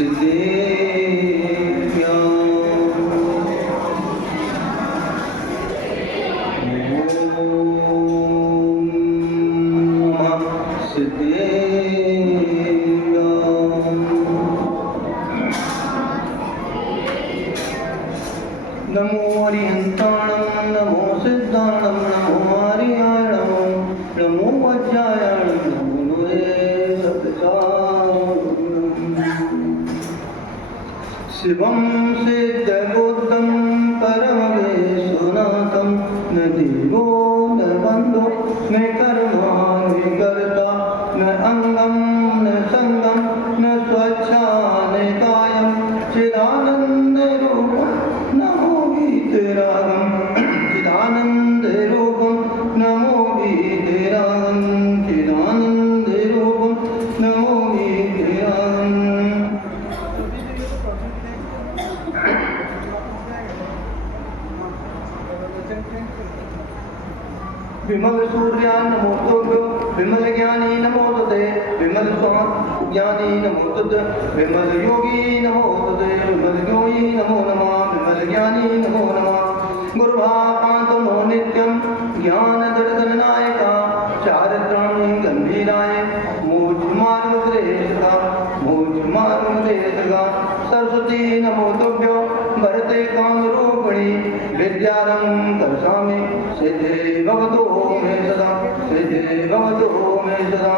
नमो हरिहंताणं नमो सिद्धाणं नमो हरियाणं नमो वज्रायणं नमो नुरे सत्सारणं शिवं सिद्धबुद्धं परमवेशनाथं न देवो न बन्धो न कर्मा न कर्ता न अङ्गं न सङ्गं न स्वच्छा न कायं चिदानन्दरूपं नमो गीतरागं चिदानन्दरूपं नमो गीतरागं चिदानन्दरूपं नमो गीतरागं विमल सूर्या नमो तुभ्यो विमल ज्ञानी नमो तुते विमल ज्ञानी नमो तुत विमल योगी नमो तुते विमल योगी नमो नमः विमल ज्ञानी नमो नमः गुरुभाकान्तो नित्यं ज्ञान दर्शननायका चारित्राणि गंभीराय मोक्षमार्गदेशका सरस्वती नमो तुभ्यो भरते कामरूपिणी विद्यारं दर्शामि सिद्धे भवतो मे सदा सिद्धे भवतो मे सदा।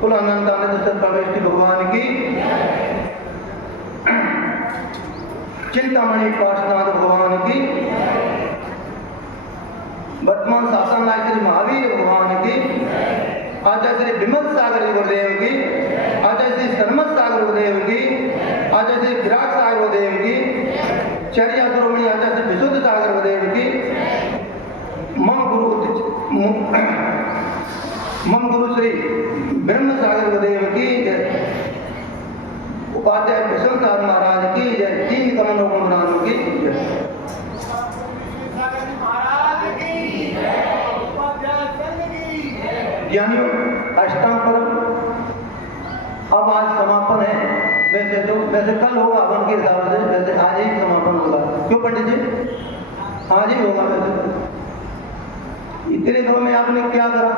कुलानंदानंद सर्ववेष्टि भगवान की चिंतामणि पार्श्वनाथ भगवान की वर्तमान शासन नायक श्री महावीर भगवान की आचार्य श्री विमल सागर गुरुदेव की आचार्य श्री सरमत सागर गुरुदेव की आचार्य श्री विराट सागर गुरुदेव की चर्या शिरोमणि आचार्य श्री विशुद्ध सागर गुरुदेव की मम गुरु श्री ब्रह्म सागर गुरुदेव की जय उपाध्याय कृष्ण सागर महाराज की जय तीन कमलों की जय ज्ञानियों अष्टांग पर्व अब आज समापन है। वैसे कल होगा हवन के हिसाब से, वैसे आज ही समापन होगा। क्यों पंडित जी? आज ही होगा। वैसे इतने दिनों में आपने क्या करा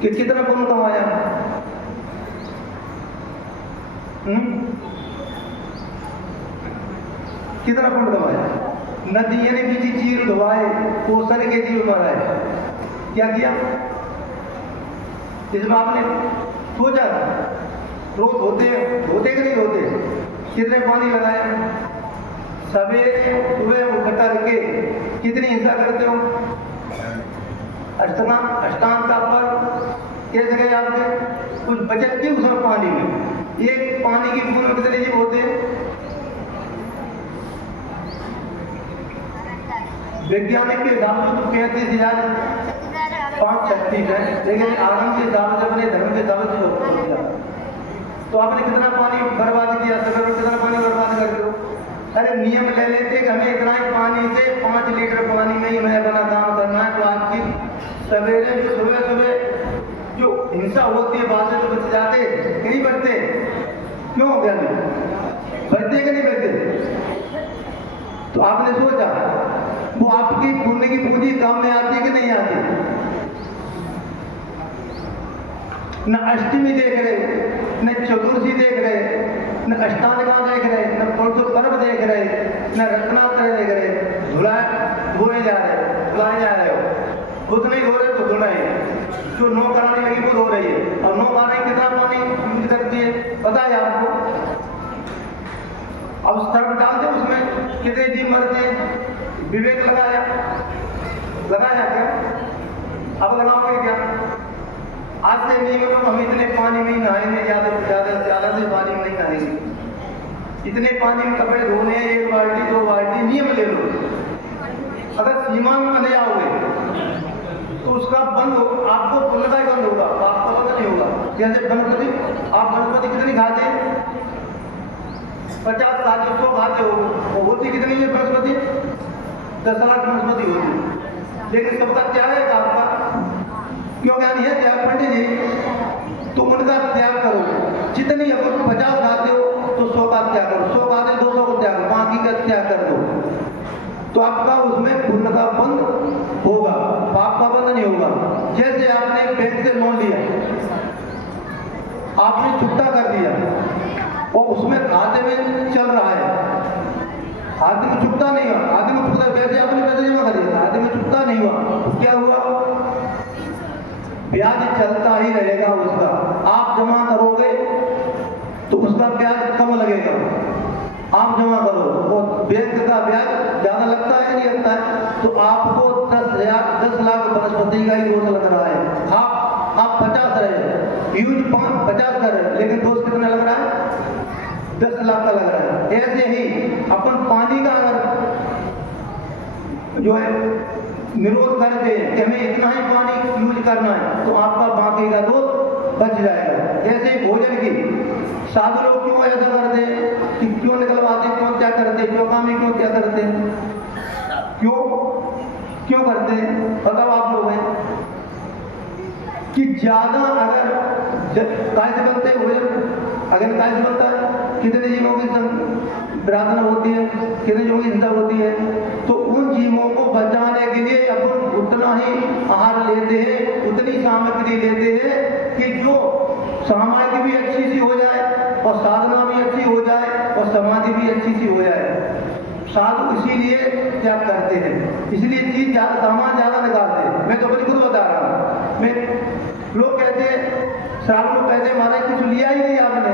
कि कितना पुण्य कमाया? कितना पुण्य कमाया? नदी ने बीची चीर धोवाए, पोषण के जीव माराए। क्या किया? इसमें आपने सोचा रोज होते कि नहीं होते? कितने पानी लगाए? सवेरे सुबह उठ करके कितनी हिंसा करते हो? अष्टांग का पर कैसे गए आपके? कुछ बचत की उसमें पानी में एक पानी की बूंद कितने जीव होते? वैज्ञानिक के हिसाब से तो 35,536 है, लेकिन आगम के हिसाब से अपने धर्म के हिसाब से तो आपने कितना पानी बर्बाद किया? सवेरे कितना पानी बर्बाद कर दो? अरे नियम ले लेते कि हमें इतना ही पानी से 5 लीटर पानी में ही हमें अपना काम करना है, तो आपकी सवेरे जो सुबह जो हिंसा होती है बात से तो बच जाते नहीं बचते? क्यों हो गया? बचते कि नहीं बचते? तो आपने सोचा वो आपकी पुण्य की पूंजी काम में आती है कि नहीं आती? न अष्टमी देख रहे, न चतुर्थी देख रहे, न अष्टांगा देख रहे, न पर्व देख रहे, न रत्नात्रय देख रहे, धुलाए जा रहे हो। खुद नहीं धो रहे तो धुलाई जो नौ कराने लगी वो धो रही है, और नौ कराने कितना पानी यूज करती है पता है आपको? अब सर्फ डालते उसमें कितने जीव मरते हैं? विवेक लगाया क्या? अब लगाओगे क्या? आज से नहीं करो हम इतने पानी में नहाएंगे, ज्यादा से पानी में नहीं नहाएंगे, इतने पानी में कपड़े धोने हैं, 1 बाल्टी 2 बाल्टी नियम ले लो। अगर सीमा में बने आओगे तो उसका बंद हो, आपको पुण्य का ही बंद होगा, आपका पता नहीं होगा। जैसे गणपति, आप गणपति कितनी खाते हैं? 50 खाते, 100 खाते हो, होती कितनी है बृहस्पति? 10 लाख बृहस्पति होती, लेकिन सबका क्या है आपका? क्यों ज्ञानी है त्याग पंडित जी? तो उनका त्याग करो। जितनी अगर 50 खाते हो तो 100 का छुट्टा कर दिया और उसमें खाते में चल रहा है, खाते में छुट्टा नहीं हुआ, खाते में छुट्टा पैसे अपने पैसे जमा करिए, खाते में छुट्टा नहीं हुआ, क्या हुआ? ब्याज चलता ही रहेगा उसका। आप जमा करोगे तो उसका ब्याज कम लगेगा, आप जमा करो और बैंक का ब्याज ज्यादा लगता है नहीं लगता है, तो आपको 10 लाख वनस्पति का ही दोष लग रहा है। आप 50 रहे, यूज 50 कर रहे, लेकिन दोष कितना लग रहा है? 10 लाख का लग रहा है। ऐसे ही अपन पानी का अगर जो है निरोध करते हैं कि हमें इतना ही पानी यूज करना है, तो आपका बाकी का दोष बच जाएगा। ऐसे ही भोजन की साधु लोग क्यों ऐसा करते हैं कि क्यों निकलवाते, क्यों क्या करते हैं, चौकामी क्यों क्या करते हैं, क्यों करते हैं? बताओ आप लोग हैं कि ज्यादा अगर काय से बनते हैं भोजन, अगर काय से बनता है, कितने जीवों की प्रार्थना होती है, कितने जीवों की हिंसा होती है, तो उन जीवों को बचाने के लिए अपन उतना ही आहार लेते हैं, उतनी सामग्री लेते हैं कि जो सामग्री भी अच्छी सी हो जाए और साधना भी अच्छी हो जाए और समाधि भी अच्छी सी हो जाए। साधु इसीलिए क्या करते हैं, इसलिए चीज ज्यादा सामान ज्यादा निकालते हैं। मैं तो अपनी खुद बता रहा हूँ, मैं लोग कहते हैं, साधु लोग कहते हैं महाराज कुछ लिया ही नहीं आपने,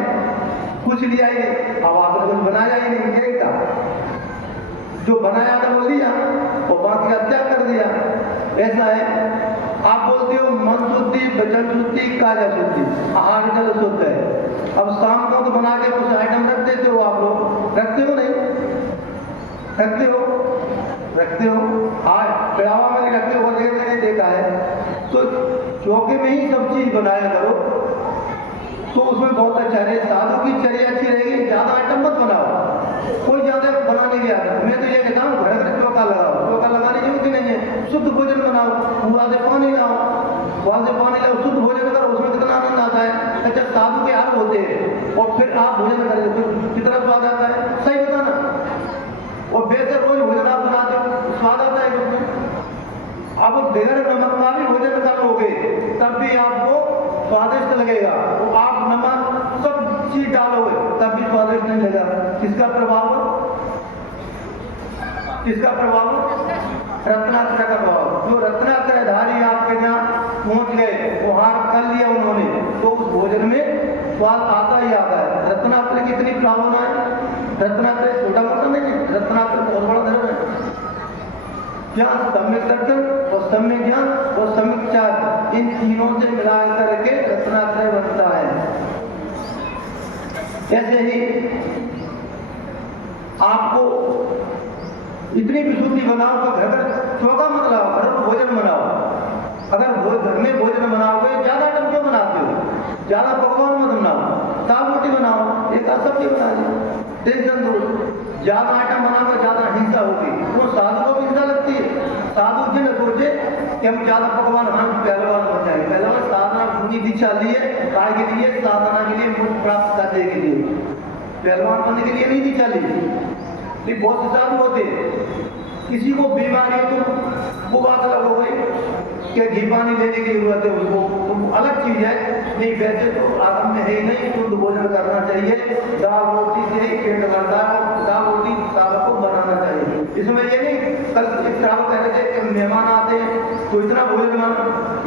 कुछ लिया ही नहीं, अब आपने कुछ बनाया ही नहीं, ये क्या? जो बनाया था वो लिया और बाकी का त्याग कर दिया। ऐसा है, आप बोलते हो मन शुद्धि, वचन शुद्धि, काया शुद्धि, आहार जल शुद्ध है। अब शाम को तो बना के कुछ आइटम रख देते हो, आप लोग रखते हो नहीं? रखते हो? रखते हो? आज पिड़ावा में नहीं रखते हो, जगह देखा है। तो चौके में ही सब चीज बनाया करो तो उसमें बहुत अच्छा रहे। साधु की चर्या अच्छी रहेगी, ज्यादा आइटम मत बनाओ, कोई ज्यादा बनाने की आदत। मैं तो ये कहता हूँ घर घर चौका लगाओ, चौका लगाने की जरूरत नहीं है, शुद्ध भोजन बनाओ, कुआं से पानी लाओ, कुआं से पानी लाओ, शुद्ध भोजन करो, उसमें कितना आनंद आता है। अच्छा साधु के हाल होते हैं और फिर आप भोजन करें तो कितना स्वाद आता है, सही बताना। और बेहतर रोज भोजन आप बनाते हो, स्वाद आता है उसमें। आप बगैर नमक का भी भोजन कर लोगे तब भी आपको स्वादिष्ट लगेगा, तो आप नमक सब चीज डालोगे तब भी स्वादिष्ट नहीं लगेगा। किसका प्रभाव? किसका प्रभाव? रत्नात्रय का प्रभाव। जो रत्नात्रयधारी आपके यहाँ पहुंच गए, वो हार कर लिया उन्होंने, तो उस भोजन में स्वाद आता ही आता है। रत्नात्रय की कितनी प्रावना है? रत्नात्रय छोटा मोटा नहीं है, रत्नात्रय बहुत बड़ा धर्म है। क्या? सम्यक दर्शन और सम्यक ज्ञान और सम्यक चार, इन तीनों से मिला करके रत्नात्रय बनता है। ऐसे ही आपको इतनी विशुद्धि बनाओ कि घर घर चौका मत लाओ, घर भोजन बनाओ। अगर घर में भोजन बनाओगे, ज्यादा आइटम क्यों बनाते हो? ज्यादा पकवान मत बनाओ, दाल रोटी बनाओ, एक आध सब्जी बना दी, टेंशन दो। ज्यादा आइटम बनाओगे ज्यादा हिंसा होगी, तो साधु को भी हिंसा लगती है। साधु जी ने सोचे कि हम ज्यादा पकवान हम पहलवान बन जाएंगे। पहलवान साधना पूरी दीक्षा लिए काय के लिए? साधना के लिए, मुझ प्राप्त करने के लिए, पहलवान बनने के लिए नहीं दीक्षा ली। बहुत से साधु होते, किसी को बीमारी है तो वो बात अलग हो गई कि घी पानी लेने की जरूरत है उसको, तो अलग चीज है। नहीं, वैसे तो आदम में है ही नहीं, शुद्ध भोजन करना चाहिए, दाल रोटी से ही पेट भरता है, दाल रोटी साधु को बनाना चाहिए। इसमें ये नहीं कल श्रावक कह रहे थे कि मेहमान आते हैं तो इतना भोजन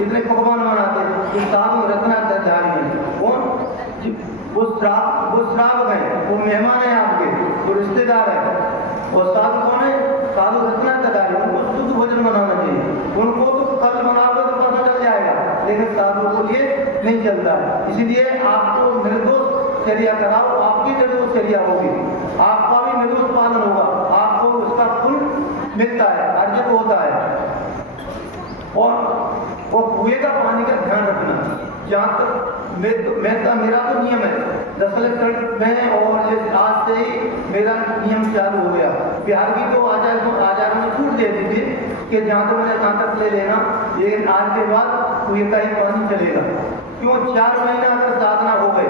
इतने पकवान बनाते हैं, तो साधु रत्नात्रयधारी है। कौन? वो श्रावक है, वो मेहमान है आपके, तो रिश्तेदार है। और साधु कौन है? साधु रत्नात्रयधारी, उनको शुद्ध भोजन बनाना चाहिए। उनको तो कल बनाओगे तो पता चल जाएगा, लेकिन साधु को लिए नहीं चलता है। इसलिए आपको निर्दोष चर्या कराओ, आपकी निर्दोष चर्या होगी, आपका भी निर्दोष पालन होगा, आपको उसका फल मिलता है, अर्जित होता है। और कुएं का पानी का ध्यान रखना। जहाँ तक मेरा तो नियम है, दरअसल में और ये आज से ही मेरा नियम चालू हो गया। बिहार की तो आचार्य में छूट दे दी थी कि जहाँ तक मैंने तहाँ तक ले लेना, लेकिन आज के बाद कुएं का ही पानी चलेगा। क्यों? 4 महीना अगर साधना हो गए,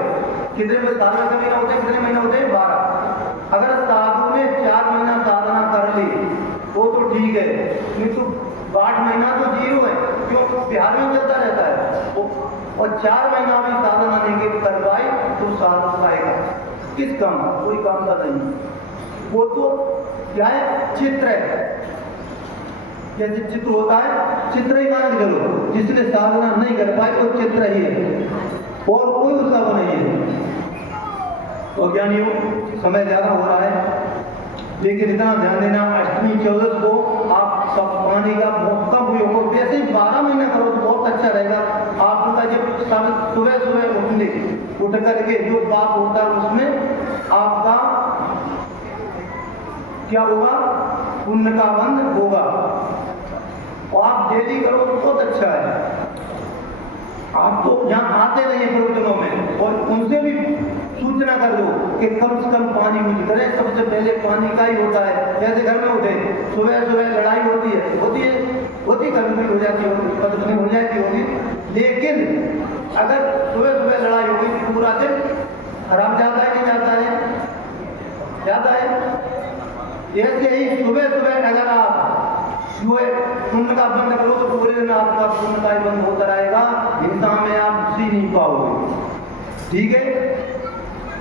कितने में साधना का महीना होते हैं, कितने महीने होते हैं? 12। अगर साधु ने 4 महीना साधना कर ली तो ठीक है, नहीं तो 8 महीना तो जीरो है। क्यों? बिहार में चलता रहता है। और 4 महीना भी साधना नहीं कर पाई तो साथ पाएगा। किस काम? कोई काम का नहीं, वो तो क्या है? चित्र है। जैसे चित्र होता है, चित्र ही मान के चलो, जिसने साधना नहीं कर पाए वो चित्र ही है और कोई उसका वो नहीं है। तो ज्ञानियों, समय ज्यादा हो रहा है, लेकिन इतना ध्यान देना, अष्टमी चौदस को आप सब पानी का बहुत कम उपयोग करो। जैसे 12 महीना करो तो बहुत अच्छा रहेगा। आपका जब सुबह सुबह उठ करके जो पाप होता है उसमें आपका क्या होगा? पुण्य का बंध होगा। और आप डेली करो तो बहुत अच्छा है। आप तो यहाँ आते नहीं प्रवचनों में, और उनसे भी सूचना कर दो कि कम से कम पानी यूज करें। सबसे पहले पानी का ही होता है। जैसे घर में उठे, सुबह सुबह लड़ाई होती है कभी हो जाती होगी, पदनी हो जाती होगी, लेकिन अगर सुबह सुबह लड़ाई होगी तो पूरा दिन खराब जाता है, नहीं जाता है? जाता है। ऐसे ही सुबह सुबह अगर आप पुण्य का बंद करो तो पूरे दिन आपका पुण्य का ही बंद होता रहेगा। हिंसा में आप सी नहीं पाओगे। ठीक है?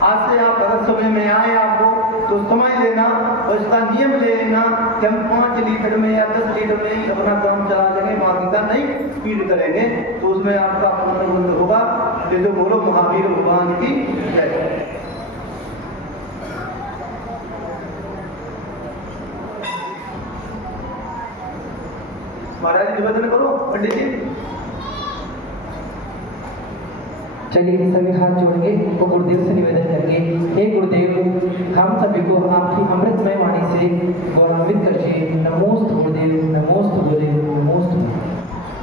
आज से आप अगर समय में आए आपको तो समझ लेना और इसका नियम ले लेना कि हम 5 लीटर में या 10 लीटर में ही अपना काम चला लेंगे, बाकी का नहीं स्पीड करेंगे, तो उसमें आपका पुण्य बंद होगा। जैसे बोलो महावीर भगवान की जय। महाराज निवेदन करो पंडित जी। चलिए सभी हाथ जोड़ेंगे और गुरुदेव से निवेदन करेंगे, हे गुरुदेव, हम सभी को आपकी अमृतमय वाणी से गौरवान्वित करिए। नमोस्तु गुरुदेव, नमोस्तु गुरुदेव, नमोस्तु।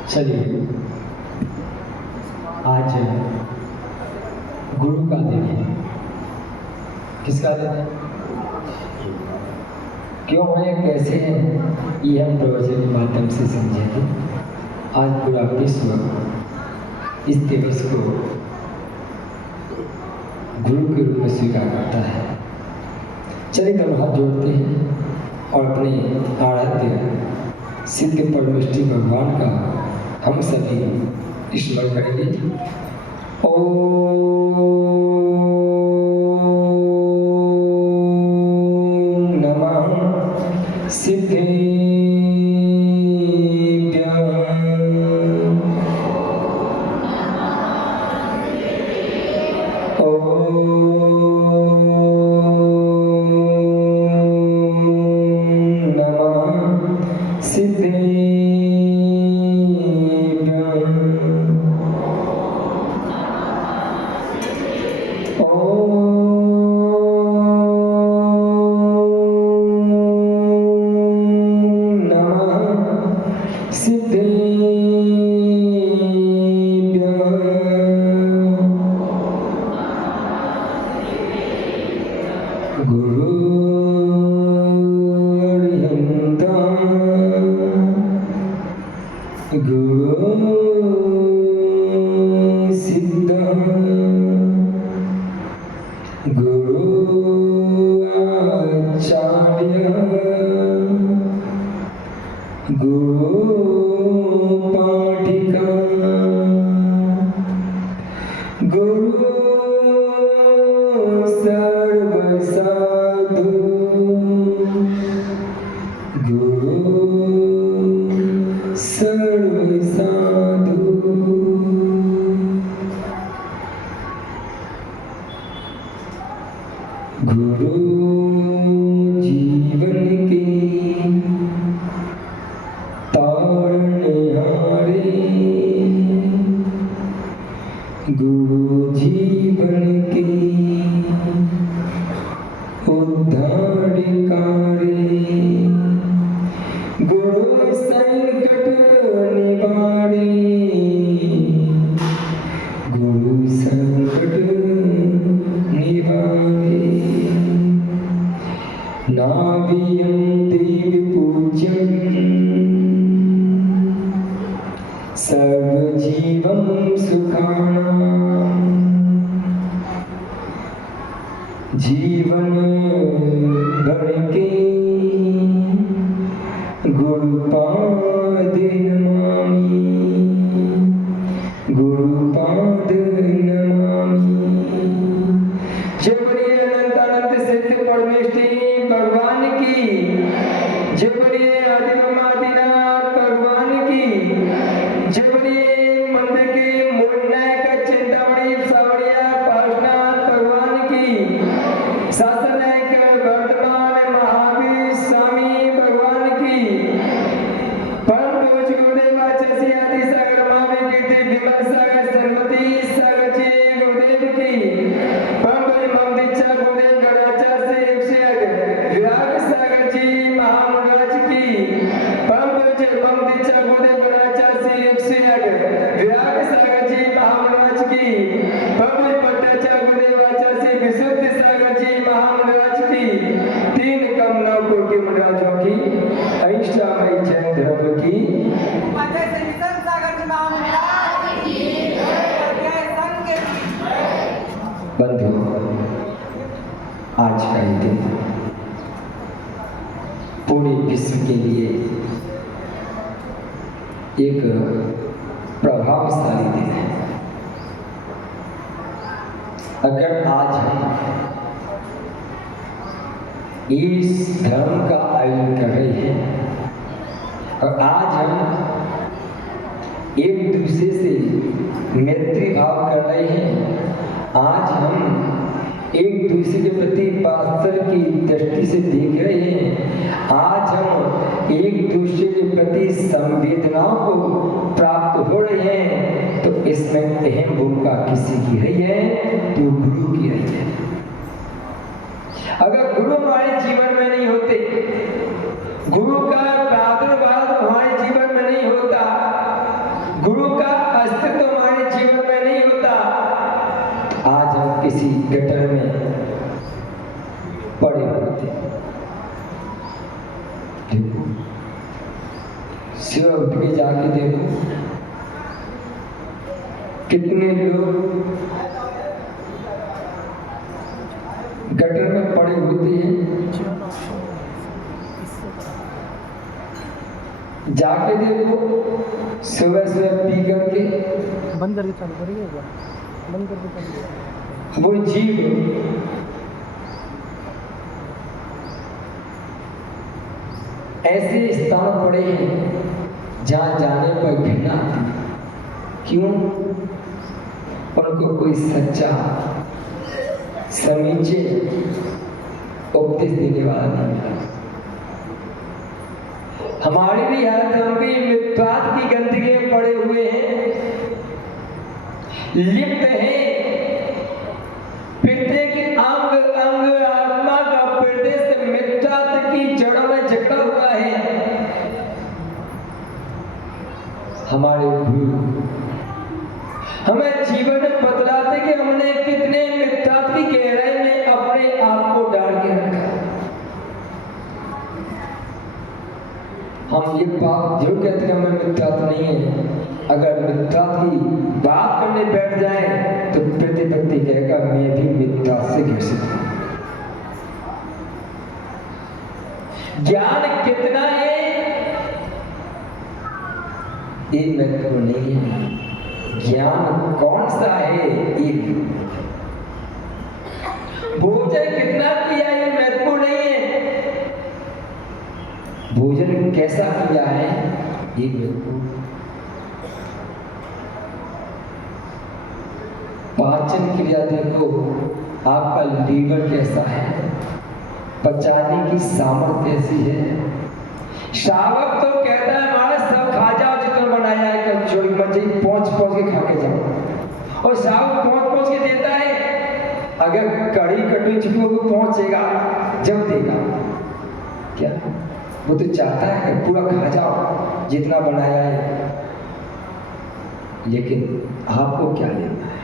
चलिए, आज गुरु का दिन है। किसका दिन है? क्यों है, कैसे है, ये हम प्रवचन के माध्यम से समझेंगे। आज पूरा विश्व इस दिवस को गुरु के रूप में स्वीकार करता है। चलिए कल हाथ जोड़ते हैं और अपने आराध्य सिद्ध परमेष्टि भगवान का हम सभी स्मरण करेंगे। ओम नमः सिद्धेभ्यः। गुरुपाद नमामि। जय बोलिए अनंतानंद सिद्ध परमेष्ठी भगवान की, जय बोलिए आदिनाथ भगवान की, जय बोलिए मंदिर के मूल नायक चिंतामणि सावड़िया पार्श्वनाथ भगवान की, शासन नायक वर्तमान महावीर स्वामी भगवान की, परम पूज्य गुरुदेव आचार्य आदि सागर महावीर कीर्ति विमल सागर सरस्वती सागर जी गुरुदेव की, परम पूज्य ममदीक्षा गुरुदेव गणाचार्य विराग सागर जी महाराज की, परम पूज्य ममदीक्षा गुरुदेव गणाचार्य विराग सागर जी महाराज की, परम पूज्य भट्टाचार्य गुरुदेव आचार्य विशुद्ध सागर जी महाराज की, तीन कमलों को के महाराजों की अहिंसामय जय धर्म की। बंधु, आज का ये दिन पूरे विश्व के लिए एक प्रभावशाली दिन है। अगर आज हम इस धर्म का आयोजन कर रहे हैं और आज हम एक दूसरे से मैत्री भाव कर रहे हैं, आज हम एक दूसरे के प्रति वात्सल्य की दृष्टि से देख रहे हैं, आज हम एक दूसरे के प्रति संवेदनाओं को प्राप्त हो रहे हैं, तो इसमें अहम भूमिका किसी की रही है तो गुरु की रही है। अगर गुरु हमारे जीवन में नहीं होते, गुरु का प्रादुर्भाव हमारे जीवन में नहीं होता, गुरु का अस्तित्व हमारे जीवन में नहीं होता, आज हम किसी गटर में पड़े होते। देखो, सुबह उठ के जाके देखो कितने लोग गटर में पड़े होते हैं। जाके देखो सुबह सुबह पी करके बंद करके चालू करिएगा, बंद करके चालू। वो जीव ऐसे स्थान पड़े हैं जहां जाने पर घृणा आती है। क्यों? उनको कोई सच्चा समीचे उपदेश देने वाला नहीं मिला। हमारी भी हालत, हम भी मिथ्यात की गंदगी में पड़े हुए हैं, लिप्त हैं, प्रत्येक अंग अंग आत्मा का प्रदेश मिथ्यात की जड़ों में जकड़ा हुआ है। हमारे गुरु हमें जीवन में बतलाते कि हमने कितने मिथ्यात की गहराई में अपने आप को डाल के रखा। हम ये बात जो कहते हैं हमें मिथ्यात नहीं है, अगर मिथ्यात की बात करने बैठ जाए तो प्रतिपत्ति कहेगा मैं भी मिथ्यात से घिसित हूं। ज्ञान कितना है ये महत्वपूर्ण नहीं है, ज्ञान कौन सा है ये। भोजन कितना किया ये महत्वपूर्ण नहीं है, भोजन कैसा किया है ये महत्वपूर्ण। पाचन क्रिया देखो, आपका लीवर कैसा है, पचाने की सामर्थ्य कैसी है। शावक तो कहता है हमारा सब खा जाओ जितना बनाया है, कचौड़ी मछली पहुंच के खा के जाओ, और शावक पहुंच के देता है। अगर कड़ी कटोरी चुकी वो पहुंचेगा जब देगा, क्या वो तो चाहता है कि पूरा खा जाओ जितना बनाया है, लेकिन आपको क्या लेना है।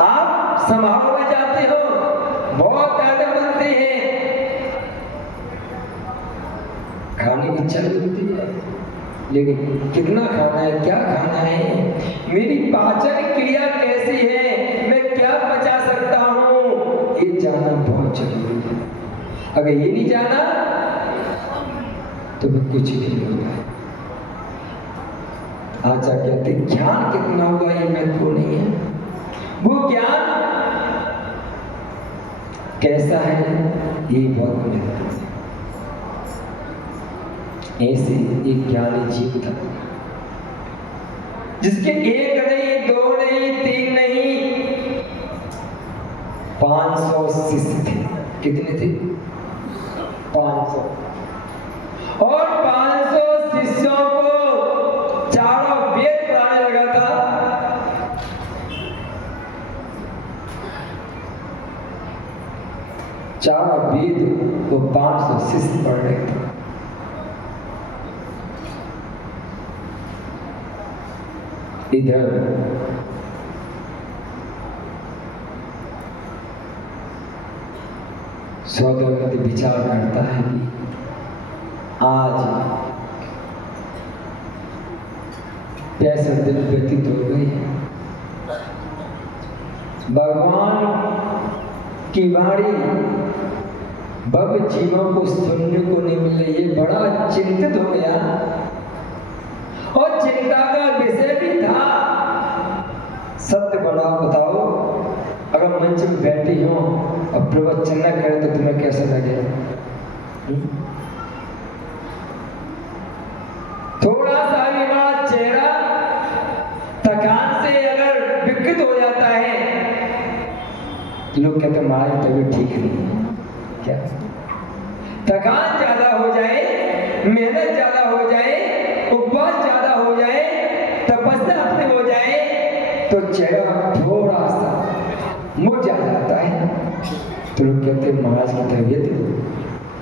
आप समारोह में जाते हो, बहुत आइटम बनते हैं, खाने की इच्छा होती है, लेकिन कितना खाना है, क्या खाना है, मेरी पाचन क्रिया कैसी है, मैं क्या पचा सकता हूं, ये जानना बहुत जरूरी है। अगर ये नहीं जाना तो कुछ नहीं होगा। आचार्य कहते ज्ञान कितना हुआ ये महत्वपूर्ण नहीं है, वो ज्ञान कैसा है ये बहुत महत्वपूर्ण है। ऐसे एक ज्ञानी जीव था जिसके एक नहीं, दो नहीं, तीन नहीं, 500 शिष्य थे। कितने थे? 500। और 500 शिष्यों को चारों वेद पढ़ाने लगा था। चारों वेद वो 500 शिष्य पढ़ रहे थे। इधर सौदामिनी विचार करता है कि आज 65 दिन व्यतीत हो गए। भगवान की वाणी भव जीवों को सुनने को नहीं मिल रही। ये बड़ा चिंतित हो गया और चिंता का विषय भी था। सत्य बताओ, अगर मंच में बैठी हो और प्रवचन न करें तो तुम्हें कैसा लगे? थोड़ा सा भी हमारा चेहरा थकान से अगर विकृत हो जाता है, लोग कहते हमारी तबीयत ठीक नहीं है। क्या थकान ज्यादा हो जाए, मेहनत ज्यादा हो जाए, उपवास ज्यादा हो जाए, तपस्या अपने हो जाए तो चेहरा थोड़ा सा मुरझा जाता है। तो लोग कहते हैं महाराज की तबीयत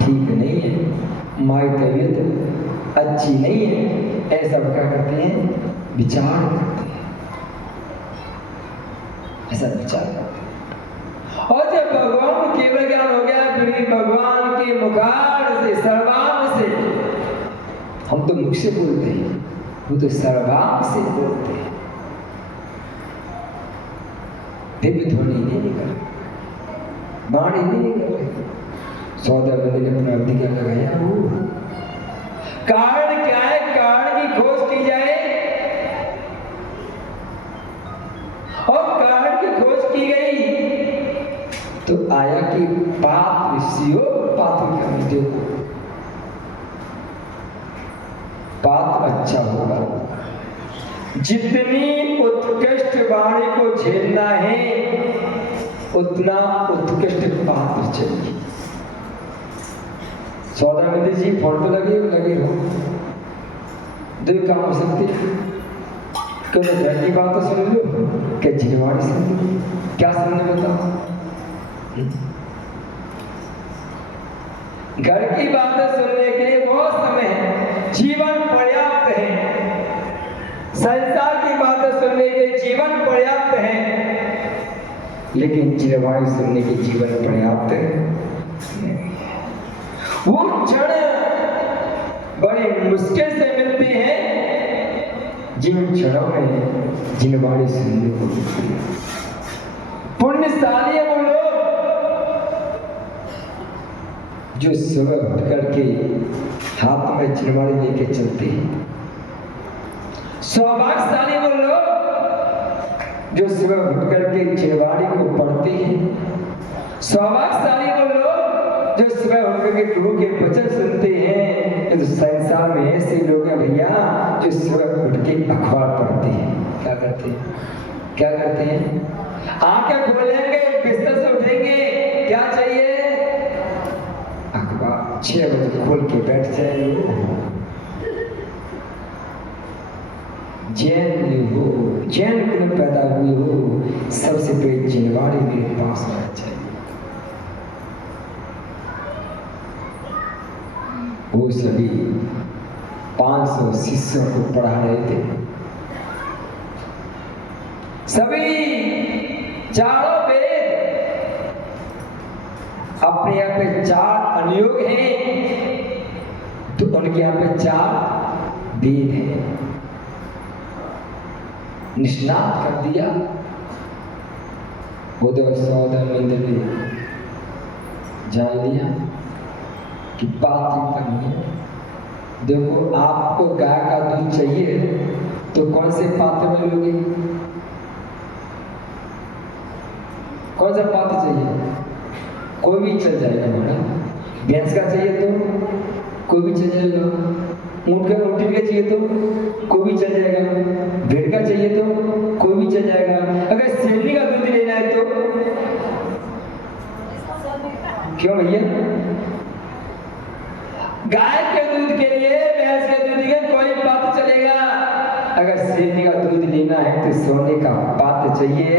ठीक नहीं है, हमारी तबीयत अच्छी नहीं है। ऐसा क्या करते हैं? विचार करते हैं, ऐसा विचार करते हैं। और जब भगवान को केवल ज्ञान हो गया, फिर भगवान के मुखार से, सर्वांग से, हम तो मुख से बोलते हैं, वो तो सर्वांग से बोलते हैं। दिव्य ध्वनि नहीं निकल, वाणी नहीं निकल। सौदामिनी ने अपना अधिकार लगाया। कारण क्या है? कारण की खोज की जाए और कारण की खोज की गई तो आया कि पात्र पात्र देखो, पात्र अच्छा होगा। जितनी उत्कृष्ट वाणी को झेलना है उतना उत्कृष्ट पात्र चाहिए। सौदामिनी जी फोन पे लगे हो, दो काम हो सकते हैं। कभी घर की बात तो सुन लो, क्या जिनवाड़ी सुन लो, क्या सुनने बताओ? घर की बातें सुनने के लिए बहुत समय है, जीवन पर्याप्त है। संसार की बातें सुनने के लिए जीवन पर्याप्त है, लेकिन चिरवाणी सुनने के जीवन पर्याप्त है। वो क्षण बड़ी मुश्किल से मिलते हैं जिन क्षणों में जिनवाणी सुनने को मिलती है। पुण्यशाली वो लोग जो सुबह उठ करके हाथ में जिनवाणी लेके चलते हैं। सौभाग्यशाली वो लोग जो सुबह उठ करके जिनवाणी को पढ़ते हैं। सौभाग्यशाली वो लोग जो सुबह उठ करके गुरु के वचन सुनते हैं। तो संसार में ऐसे लोग हैं भैया जो सुबह उठ के अखबार पढ़ते हैं। क्या करते हैं? क्या करते हैं? आंखें खोलेंगे, बिस्तर से उठेंगे, क्या चाहिए? अखबार। 6 बजे खोल के बैठ जाएंगे। जैन हो, जैन कुल पैदा हुए हो, सबसे पहले जिनवाणी मेरे पास आना चाहिए। वो सभी 500 शिष्यों को पढ़ा रहे थे। सभी चारों वेद अपने यहाँ पे 4 अनुयोग हैं, तो उनके यहाँ पे 4 वेद हैं। निष्णात कर दिया। उधर सौदामिनी ने जान लिया कि पात्र करनी है। देखो, आपको गाय का दूध चाहिए तो कौन से पात्र में लोगे? कौन सा पात्र चाहिए? कोई भी चल जाएगा मैडम। भैंस का चाहिए तो कोई भी चल जाएगा, ऊँट का चाहिए तो कोई भी चल जाएगा, भेड़ का चाहिए तो कोई भी चल जाएगा। अगर शेरनी का दूध लेना है तो क्यों भैया? गाय के दूध के लिए, भैंस के दूध के कोई पात्र चलेगा। अगर शेरनी का दूध लेना है तो सोने का पात्र चाहिए।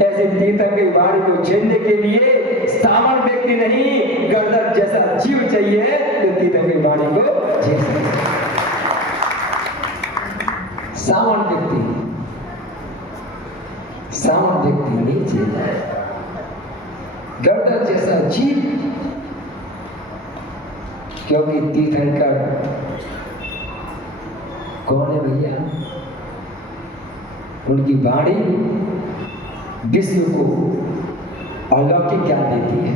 ऐसे तीर्थंकर की वाणी को छेड़ने के लिए सामान्य व्यक्ति नहीं, गर्दन जैसा जीव चाहिए तो तीर्थंकर की वाणी को झेल सकते। सामान्य व्यक्ति नहीं झेल, गर्दन जैसा जीव। क्योंकि तीर्थंकर कौन है भैया? उनकी वाणी विश्व को अलौकिक ज्ञान देती है।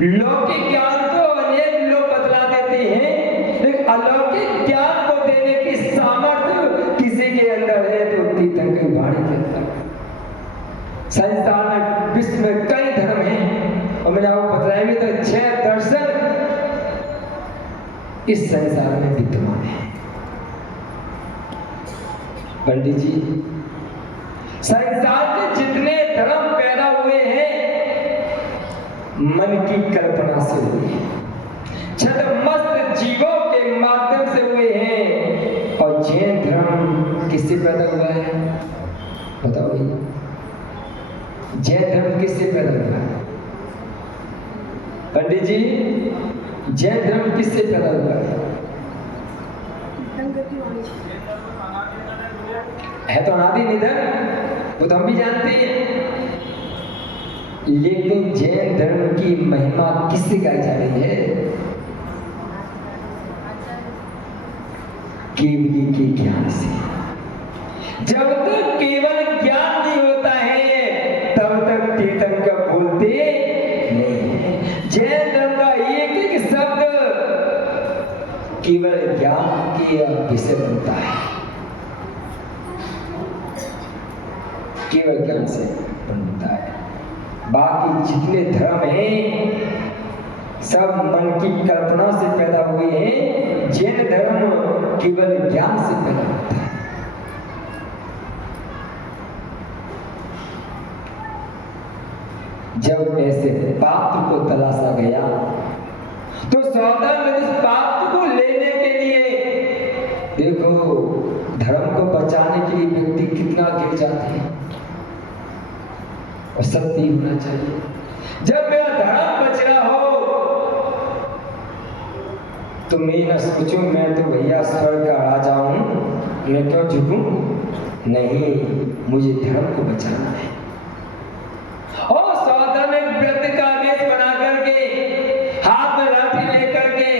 लौकिक ज्ञान तो अनेक लोग बतला देते हैं, लेकिन अलौकिक ज्ञान को देने की सामर्थ्य किसी के अंदर है तो तीर्थंकर की वाणी के अंदर। संसार में, विश्व में कई धर्म हैं और मैंने आपको बताया भी तो 6 दर्शन इस संसार में विद्यमान है। पंडित जी, संसार के जितने धर्म पैदा हुए हैं मन की कल्पना से हुए हैं, छद्मस्त जीवों के माध्यम से हुए हैं। और जैन धर्म किससे पैदा हुआ है बताओ भैया? जैन धर्म किससे पैदा हुआ है पंडित जी? जैन धर्म किससे पैदा हुआ है तो अनादि निधन, वो तो हम भी जानते हैं। लेकिन जैन धर्म की महिमा किससे गाई जा रही है? केवली के ज्ञान से। जब तक केवल ज्ञान नहीं होता है तब तक तीर्थंकर बोलते नहीं। जैन धर्म का एक शब्द केवल ज्ञान के विषय बनता है, केवल ज्ञान से बनता है। बाकी जितने धर्म हैं सब मन की कल्पना से पैदा हुए हैं। जैन धर्म केवल ज्ञान से पैदा होता है। जब ऐसे पात्र को तलाशा गया तो सावधान इस पात्र को लेने के लिए देखो, धर्म को बचाने के लिए व्यक्ति कितना गिर जाते हैं। और सत्य होना चाहिए। जब मेरा धर्म बच रहा हो तो मैं न सोचूं मैं तो भैया स्वर्ग का राजा हूं, मैं क्यों झुकूं? नहीं, मुझे धर्म को बचाना है। और सावधान एक व्रत का वेश बना करके, हाथ में लाठी लेकर के,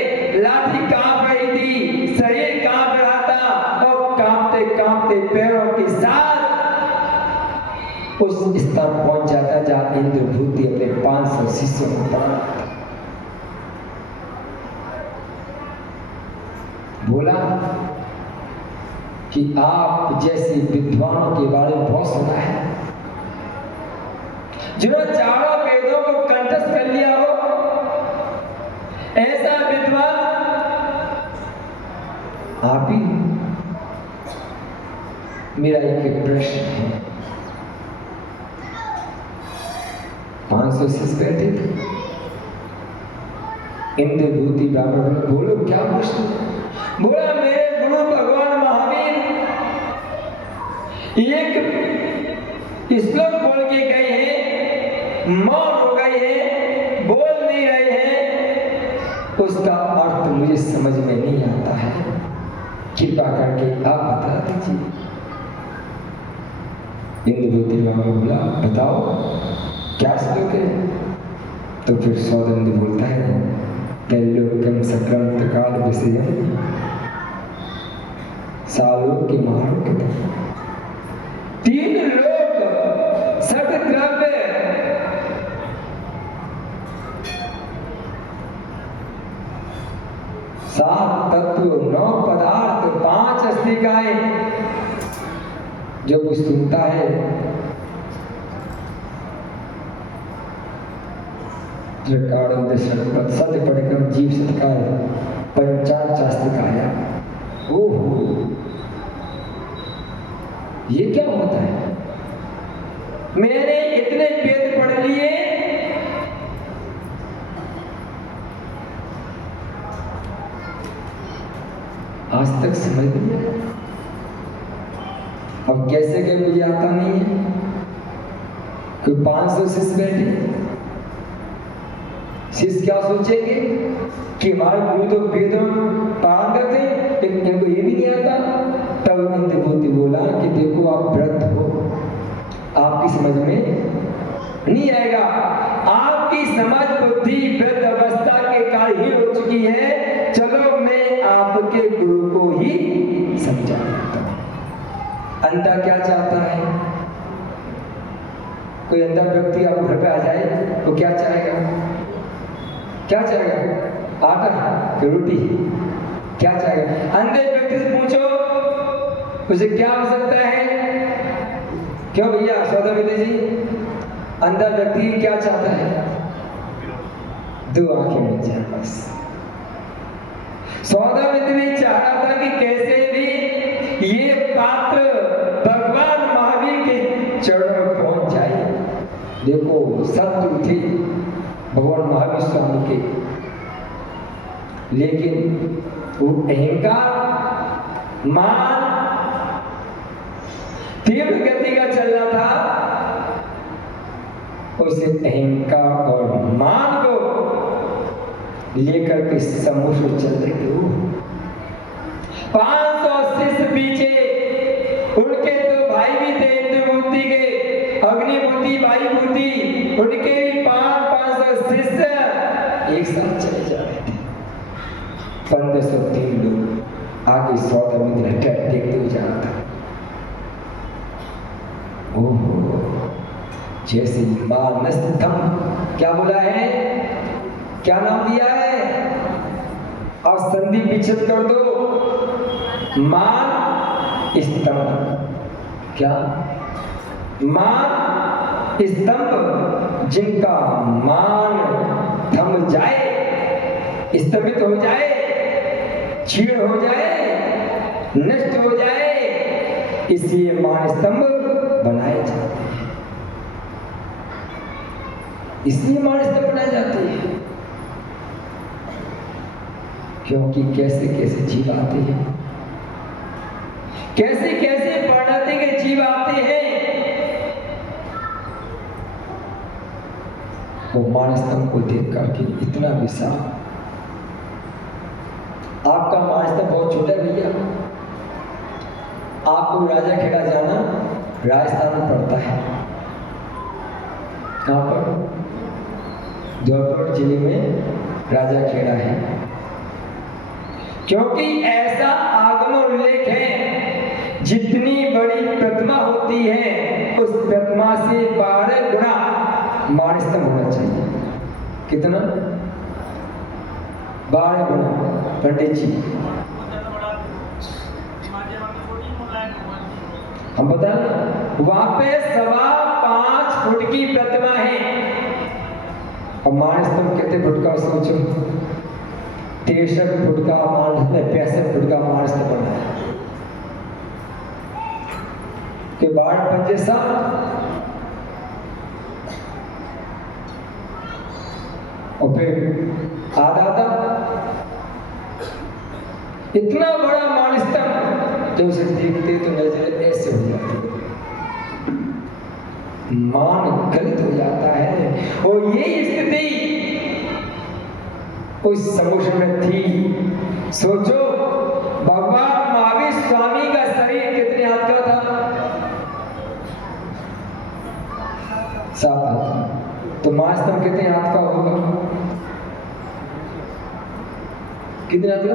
लाठी कांप रही थी, शरीर कांप रहा था और कांपते कांपते पैरों के साथ उस स्तर पहुंच जाता जहां इंद्रभूति अपने 500 शिष्यों को पढ़ा। बोला कि आप जैसे विद्वानों के बारे में बहुत सुना है, जिन्होंने चारों वेदों को कंठस्थ कर लिया हो, ऐसा विद्वान आप ही। मेरा एक प्रश्न है। 500 शिष्य बैठे थे, इंद्रभूति ब्राह्मण बोलो क्या प्रश्न? बोला मेरे गुरु भगवान महावीर एक श्लोक बोल के गए हैं, मौन हो गए हैं, बोल नहीं रहे हैं, उसका अर्थ मुझे समझ में नहीं आता है, कृपा करके आप बता दीजिए। इंद्रभूति ब्राह्मण बोला बताओ क्या श्लोक है? तो फिर सौदंड बोलता है त्रैलोक्यम सक्रांत काल विषयम सालोक्य महालोक्य। 3 लोक, 7 द्रव्य, 7 तत्व, 9 पदार्थ, 5 अस्थिकाएं। जो कुछ सुनता है सत्य पढ़कर जीव सत्कार पंचांग शास्त्र गाया। ओहो, ये क्या होता है? मैंने इतने वेद पढ़ लिए, आज तक समझ लिया, अब कैसे के मुझे आता नहीं है। कोई 500 शिष्य बैठे, शिष्य क्या सोचेंगे कि हमारे गुरु तो वेदों पालन करते, लेकिन इनको ये भी नहीं आता। तब इंद्रभूति बोला कि देखो आप व्रत हो, आपकी समझ में नहीं आएगा, आपकी समझ बुद्धि वृद्ध अवस्था के कारण ही हो चुकी है। चलो मैं आपके गुरु को ही समझा देता हूं। अंधा क्या चाहता है? कोई अंधा व्यक्ति आप घर पे आ जाए तो क्या चाहेगा? क्या चाहेगा? आटा कि रोटी? क्या चाहेगा? अंधे व्यक्ति से पूछो उसे क्या आवश्यकता है? क्यों भैया सौदामित्री जी, अंधा व्यक्ति क्या चाहता है? 2 आंखें मिल जाए बस। सौदामित्री चाहता था कि कैसे भी ये पात्र भगवान महावीर के चरणों में पहुंच जाए। देखो शत्रु थे भगवान महावीर स्वामी के, लेकिन वो अहंकार मान तीव्र गति का चल रहा था, उसे अहंकार और मान को लेकर के समूह से चल रहे थे। 500 शिष्य पीछे, उनके 2 भाई भी थे इंद्रभूति के, अग्निभूति वायुभूति, उनके 500 शिष्य एक साथ चले जा रहे थे। 1503 लोग आगे सौदामित्री देखते हुए जा रहा था। ओहो, जैसे मानस्तम क्या बोला है, क्या नाम दिया है? और संधि विच्छेद कर दो, मान स्तंभ। क्या? मान स्तंभ, जिनका मान थम जाए, स्तंभित हो जाए, क्षीण हो जाए, नष्ट हो जाए, इसलिए मान स्तंभ बनाए जाते हैं। इसलिए मान स्तंभ बनाए जाते हैं क्योंकि कैसे कैसे जीव आते हैं, कैसे कैसे परिणति के जीव आते हैं। वो मान स्तंभ को देख करके इतना विशाल, आपका मान स्तंभ बहुत छोटा है भैया। आपको राजा खेड़ा जाना राजस्थान में पड़ता है। कहाँ पर? जौनपुर जिले में राजा खेड़ा है, क्योंकि ऐसा आगम उल्लेख है, जितनी बड़ी प्रतिमा होती है उस प्रतिमा से 12 गुना मान स्तंभ होना चाहिए। कितना? 12 गुना। पंडित जी हम बता रहे, वहां पे 5.25 फुट की प्रतिमा है और मान स्तंभ कितने फुट का? सोचो, 63 फुट का मान, 65 फुट का मान स्तंभ बना है। के बाद 5 और फिर आधा इतना बड़ा मान स्तंभ, जब उसे देखते तो नजर ऐसे हो जाती, मान गलित हो जाता है। और ये स्थिति उस समुद्र में थी। सोचो भगवान महावीर स्वामी का शरीर कितने हाथ का था? 7 हाथ। तो मान स्तंभ कितने हाथ का होगा? कितने हाथ का?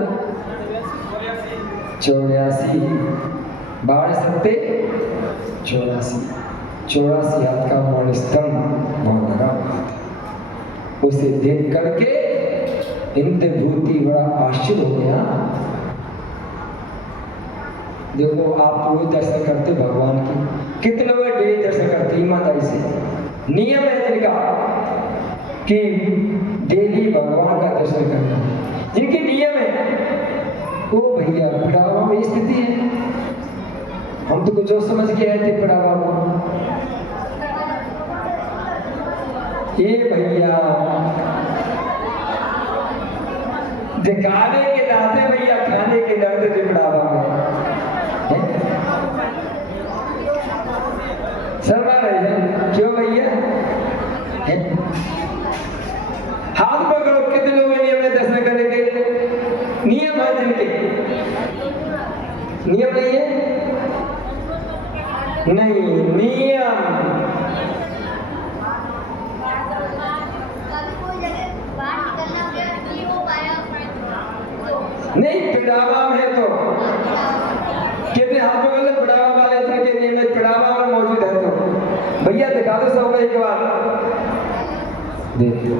84। 12 सत्ते 84। 84 हाथ का मान स्तंभ बहुत लगा। उसे देख करके इंद्रभूति बड़ा आश्चर्य हो गया। देखो आप रोज दर्शन करते भगवान की, कितने लोग डेली दर्शन करते ईमानदारी से, नियम है जिनका। कि डेली भगवान का दर्शन करना, जिनके नियम है, वो भैया पिड़ावा में स्थिति है। हम तो कुछ और समझ के आए थे पिड़ावा को। ये भैया दिखाने के नाते भैया खाने के डरते थे पिड़ावा में। शर्मा रहे हैं क्यों भैया? हाथ पकड़ो, कितने लोगों ने हमें दर्शन करने के नियम है, जिनके नियम नहीं है? नहीं, नियम नहीं। पिड़ावा में तो कहते हाथ पकड़ लो, पिड़ावा वाले के नियम में पिड़ावा में मौजूद है। तो भैया दिखा दो सबको एक बार, देखो।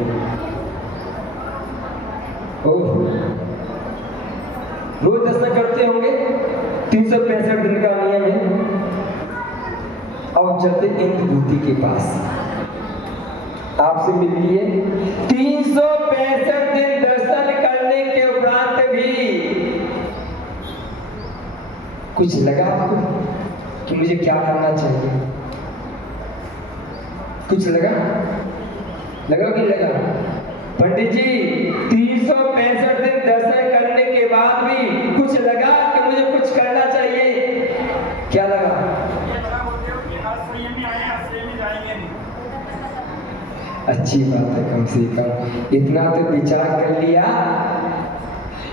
रोज दर्शन करते होंगे, 365 दिन का नियम है। अब चलते इंद्रभूति के पास, आपसे मिल लिए। 365 दिन दर्शन करने के उपरांत भी कुछ लगा आपको कि मुझे क्या करना चाहिए? कुछ लगा कि लगा? पंडित जी 365 दिन दर्शन करने के बाद भी कुछ लगा कि मुझे कुछ करना चाहिए? क्या लगा? अच्छी बात है, कम से कम इतना तो विचार कर लिया।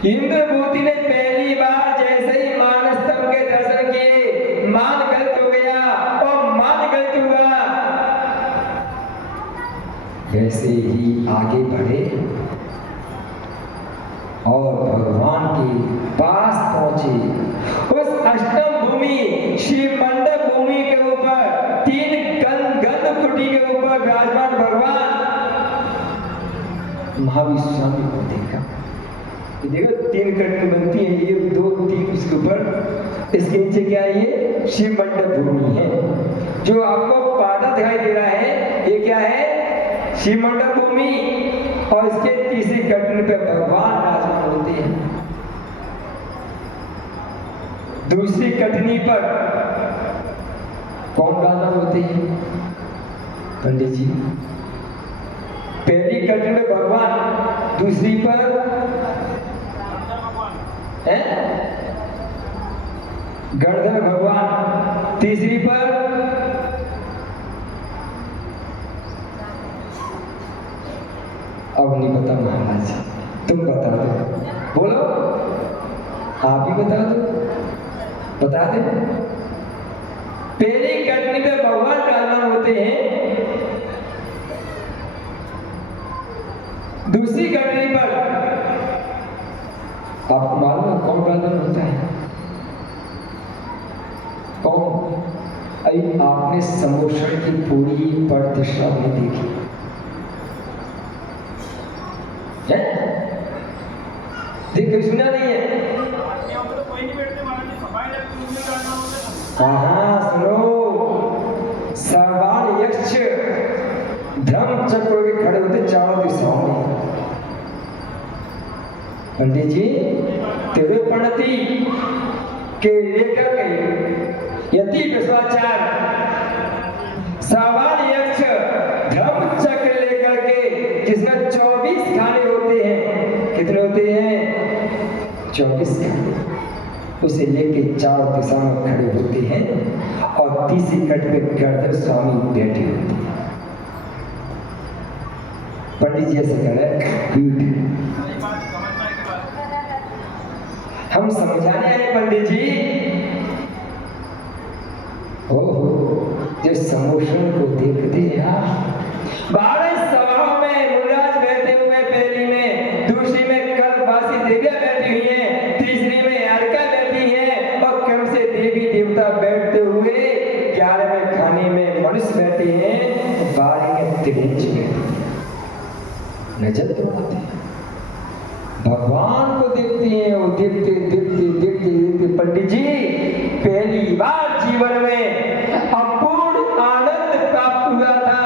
इंद्रभूति ने पहली बार जैसे ही मानस्तंभ के दर्शन किए, मान गलत हो गया और मान गलत हुआ। वैसे ही आगे बढ़े और भगवान के पास पहुंचे। उस अष्टम भूमि शिव मंडप भूमि के ऊपर 3 गंध कुटी के ऊपर विराजमान भगवान महावीर स्वामी को देखा। देखो 3 कटनी बनती है, ये 2 3 उसके ऊपर, इसके नीचे क्या है? ये शिव मंडप भूमि है। जो आपको पाटा दिखाई दे रहा है, ये क्या है? शिव मंडप भूमि। और इसके तीसरी कटनी पे भगवान विराजमान होते हैं। दूसरी कटनी पर कौन विराजमान होते हैं पंडित जी? पहली कटनी में भगवान, दूसरी पर गणधर भगवान, तीसरी पर अब नहीं पता महाराज, तुम बता दो। बोलो, आप ही बता दो, बता दे। पहली कटनी पे भगवान विराजमान होते हैं, दूसरी कटनी पर आपको मालूम है कौन विराजमान होता है? कौन? अभी आपने समोषण की पूरी प्रतिष्ठा में देखी है? देख सुना नहीं है? हाँ सुनो, सर्वान यक्ष धर्म चक्र के खड़े होते चारों दिशाओं में। पंडित जी तेरे प्रणति के लेखक यति विश्वाचार्य सर्वान यक्ष धर्म चक्र लेकर के, जिसमें 24 खाने होते हैं। कितने होते हैं? 24 खाने। उसे लेके चारों दिशा में खड़े होते हैं और तीसरी कट पे गणधर स्वामी बैठे होते हैं। पंडित जी ऐसे कह रहे, हम समझाने आए पंडित जी। ओहो, जो समोषण को देखते हैं, 12 सभाओं में मुनिराज बैठे हुए, पहली में, दूसरी में कल्पवासी देवियां बैठी हुई हैं, तीसरी में यारिका बैठी है और क्रम से देवी देवता बैठते हुए, 11वें खाने में मनुष्य बैठे हैं, 12 में त्रिभुज बैठे। नजर तो आते हैं, भगवान को देखते हैं। वो देखते देखते देखते देखते पंडित जी पहली बार जीवन में अपूर्ण आनंद प्राप्त हुआ था,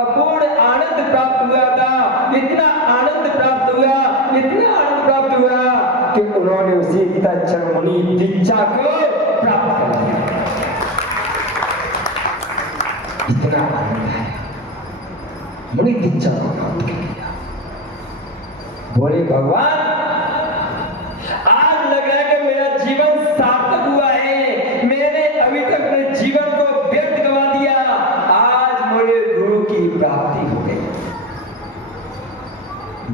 अपूर्ण आनंद प्राप्त हुआ था। उन्होंने उसी तत्क्षण मुनि दीक्षा को प्राप्त कर लिया। इतना आनंद है, मुनि दीक्षा को प्राप्त कर लिया। बोले भगवान, आज लग रहा है कि मेरा जीवन सार्थक हुआ है। मैंने अभी तक अपने जीवन को व्यर्थ गवा दिया, आज मुझे गुरु की प्राप्ति हो गई।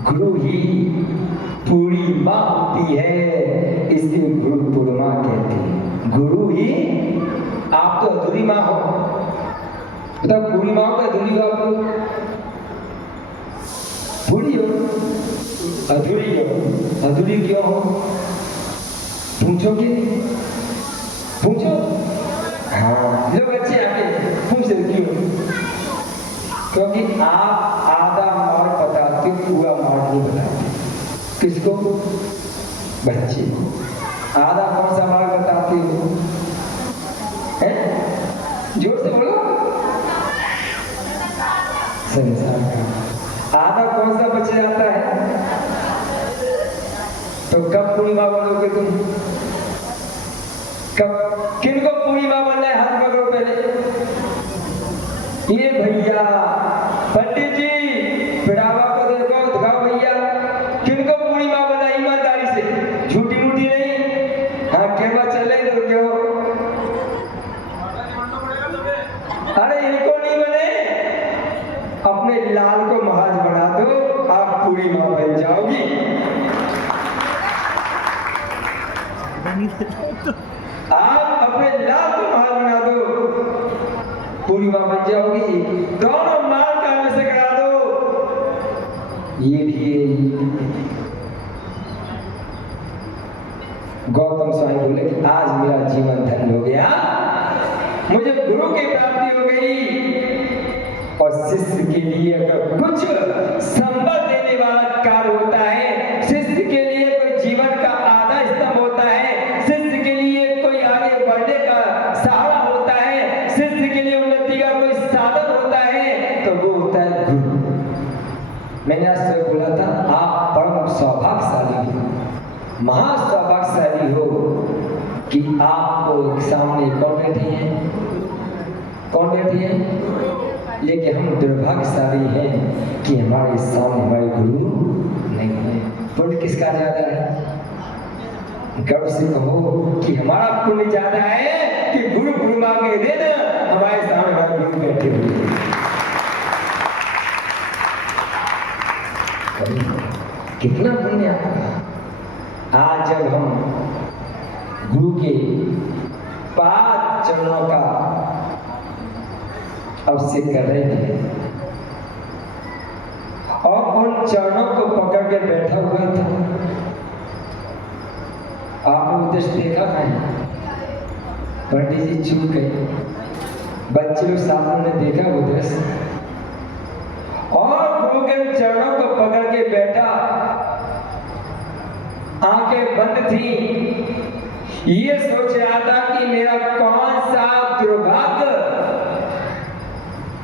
गुरु ही पूर्णिमा होती है, इसलिए गुरु पूर्णिमा कहते हैं। गुरु ही, आप तो अधूरी माँ हो, बताओ पूर्णिमा को अधूरी हो, आप लोग पूरी हो, अधूरी हो। अधूरी क्यों हो? पूछोगे? पूछो। हाँ, लोग अच्छे आके पूछ रहे क्यों? क्योंकि आप आधा मार्ग बताते, पूरा मार्ग नहीं बताते। किसको? बच्चे को। आधा कौन सा मार्ग बताते हो? जोर से बोलो। संसार का। आधा कौन सा बच जाता है? तो कब पूर्णिमा बोलोगे तुम? कब? किनको पूर्णिमा बनना है? हाथ पकड़ो पहले। ये भैया, पंडित जी, पिड़ावा को देखो, दिखाओ भैया, किनको पूर्णिमा बना? ईमानदारी से, झूठी मूठी नहीं। हाँ, केवा चले तो क्यों? अरे इनको नहीं बने, अपने लाल को महाराज बना दो, आप पूर्णिमा बन जाओगी। आप अपने लाल को महाराज बना दो, पूर्णिमा बन जाओगी। दोनों माल काम से करा दो। ये भी गौतम स्वामी बोले कि आज मेरा जीवन धन्य हो गया, मुझे गुरु की प्राप्ति हो गई। और शिष्य के लिए अगर कुछ संबल देने वाला कार्य होता है, शिष्य के लिए कोई जीवन का आधा स्तंभ होता है, शिष्य के लिए कोई आगे बढ़ने का सहारा होता है, शिष्य के लिए उन्नति का कोई साधन होता है, तो वो होता है गुरु। मैंने आज से बोला था, आप परम सौभाग्यशाली हो, महासौभाग्यशाली हो कि आपको सामने कौन बैठे हैं? कौन बैठे हैं? लेकिन हम दुर्भाग्यशाली हैं कि हमारे सामने हमारे गुरु नहीं है। पुण्य किसका ज्यादा है? गर्व से कहो कि हमारा पुण्य ज्यादा है कि गुरु पूर्णिमा के दिन हमारे सामने हमारे गुरु बैठे हुए हैं। कितना पुण्य आपका। आज जब हम गुरु के पाद चरणों का अवश्य कर रहे थे और उन चरणों को पकड़ के बैठा हुआ था, आपने उद्देश्य देखा है? पंडित जी चूक गए, बच्चे लोग सामने ने देखा उद्देश्य, और गुरु के चरणों को पकड़ के बैठा, आंखें बंद थी, ये सोच रहा था कि मेरा कौन सा दुर्भाग्य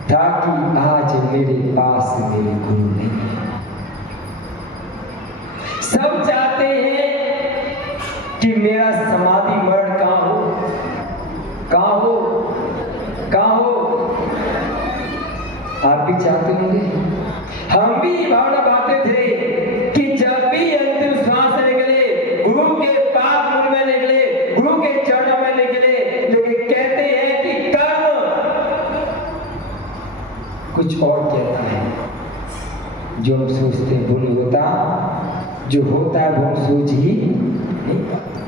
था कि आज मेरे पास मेरे गुरु नहीं है। सब चाहते हैं कि मेरा समाधि मरण कहां हो, कहां हो, कहां हो। आप भी चाहते होंगे, हम भी भावना पाते थे कि जब भी अंतिम श्वास निकले, गुरु के पाद में निकले, गुरु के चरणों में निकले। लेकिन कहते हैं कि कर्म कुछ और कहता है, जो हम सोचते हैं वो नहीं होता, जो होता है वो हम सोच ही नहीं पाते।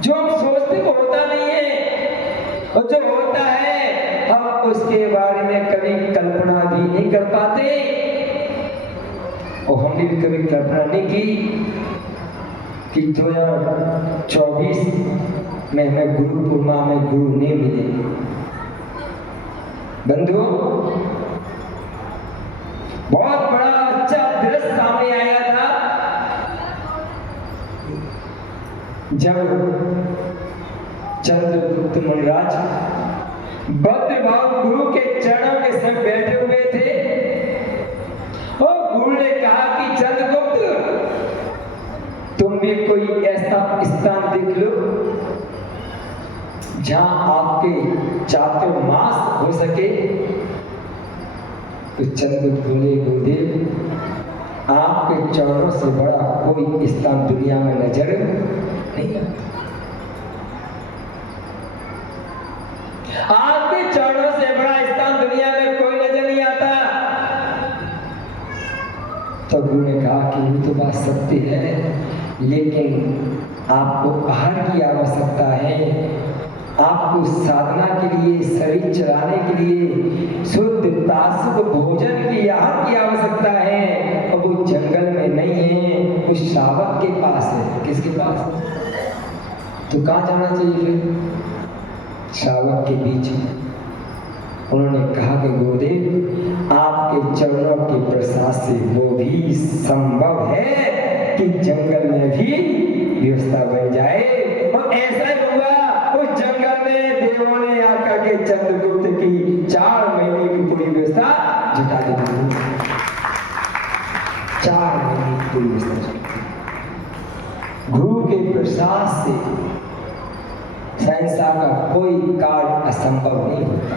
जो हम सोचते वो होता नहीं है, और जो होता है हम उसके बारे में कभी कल्पना भी नहीं कर पाते। और हमने भी कभी कल्पना नहीं की कि 2024 में हमें गुरु पूर्णिमा में गुरु नहीं मिले। बंधुओं, बहुत बड़ा अच्छा दृश्य सामने आया था जब चंद्रगुप्त मुनिराज भद्रभाव गुरु के चरणों के संग बैठे हुए थे, और गुरु ने कहा कि चंद्रगुप्त, तुम भी कोई ऐसा स्थान देख लो जहां आपके चातुर्मास हो सके। तो चंद्रगुप्त बोले, गुरुदेव आपके चरणों से बड़ा कोई स्थान दुनिया में नजर नहीं आता। आपके चरणों से बड़ा स्थान दुनिया में कोई नजर नहीं आता। तो गुरु ने कहा कि वो तो बात सत्य है, लेकिन आपको आहार की आवश्यकता है। आपको साधना के लिए, शरीर चलाने के लिए शुद्ध तासुक भोजन की, आहार की आवश्यकता है। और वो जंगल में नहीं है, वो श्रावक के पास है। किसके पास? तो कहाँ जाना चाहिए फिर? श्रावक के बीच में। उन्होंने कहा कि गुरुदेव आपके चरणों के प्रसाद से वो भी संभव है कि जंगल में भी व्यवस्था बन जाए। और ऐसा ही हुआ। उस जंगल में देवों ने आकर के चंद्रगुप्त की 4 महीने की पूरी व्यवस्था जुटा दी। 4 महीने की पूरी व्यवस्था जुटा दी। गुरु के प्रसाद से संसार का कोई कार्य असंभव नहीं होता।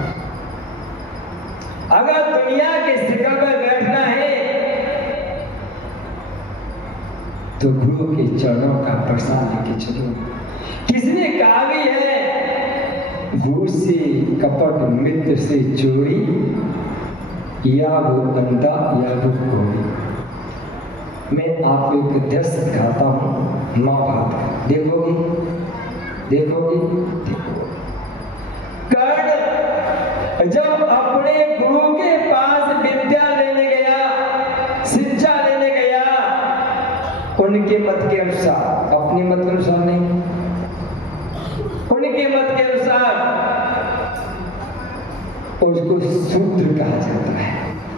अगर दुनिया के शिखर पर बैठना है तो गुरु के चरणों का प्रसाद लेके चलो। किसने कहा भी है, गुरु से कपट, मित्र से चोरी, या वो बंदा या वो कोई। मैं आपको एक दृश्य दिखाता हूँ महाभारत। देखोगे? कर्ण जब अपने गुरु के पास विद्या लेने गया, शिक्षा लेने गया, उनके मत के अनुसार, अपने मत के अनुसार नहीं, उनके मत के अनुसार उसको शूद्र कहा जाता है।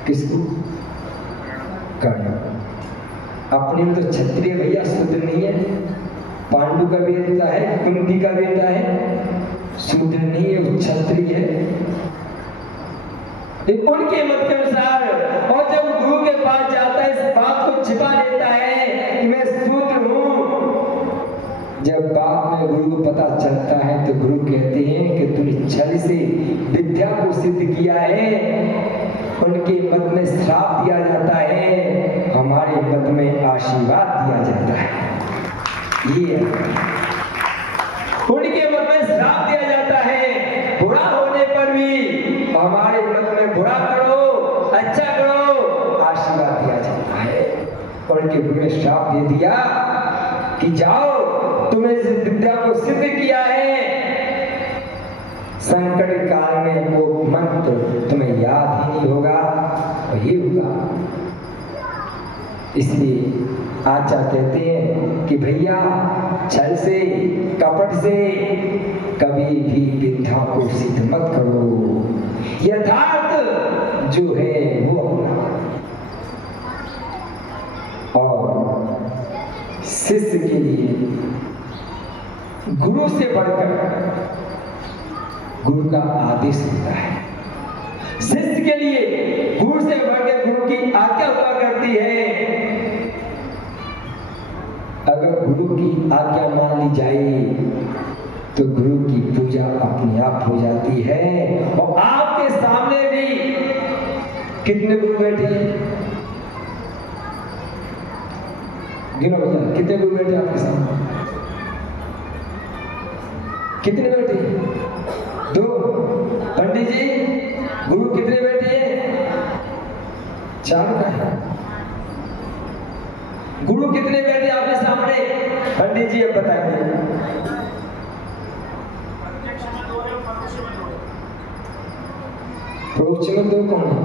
किसको? कर्ण। अपने में तो क्षत्रिय भैया, शूद्र नहीं है। पांडु का बेटा है, कुंती का बेटा है, शूद्र नहीं है, वो क्षत्रिय है। उनके मत के अनुसार। और जब गुरु के पास जाता है, इस बात को छिपा लेता है कि मैं शूद्र हूं। जब बाद में गुरु को पता चलता है तो गुरु कहते हैं कि तूने छल से विद्या को सिद्ध किया है। उनके मत में श्राप दिया जाता है, हमारे मत में आशीर्वाद दिया जाता है। ये उनके मत में श्राप दिया जाता है, बुरा होने पर भी हमारे मत में बुरा करो, अच्छा करो, आशीर्वाद दिया जाता है। उनके गुरु ने श्राप दे दिया कि जाओ, तुमने इस विद्या को सिद्ध किया है, संकट काल में वो मंत्र तुम्हें याद ही नहीं होगा, और ये होगा। इसलिए आचा कहते हैं कि भैया छल से, कपट से कभी भी विद्या को सिद्ध मत करो। यथार्थ जो है वो अपना। और शिष्य के लिए गुरु से बढ़कर गुरु का आदेश होता है। शिष्य के लिए गुरु से बढ़कर गुरु की आज्ञा हुआ करती है। अगर गुरु की आज्ञा मान ली जाए तो गुरु की पूजा अपने आप हो जाती है। और आपके सामने भी कितने गुरु बैठे हैं? गिनो भैया, कितने गुरु बैठे आपके सामने? कितने बैठे? 2। पंडित जी, गुरु कितने बैठे हैं? 4 का है। गुरु कितने बैठे आपके सामने? पंडित जी अब बताएंगे। प्रोक्ष में 2 कौन है?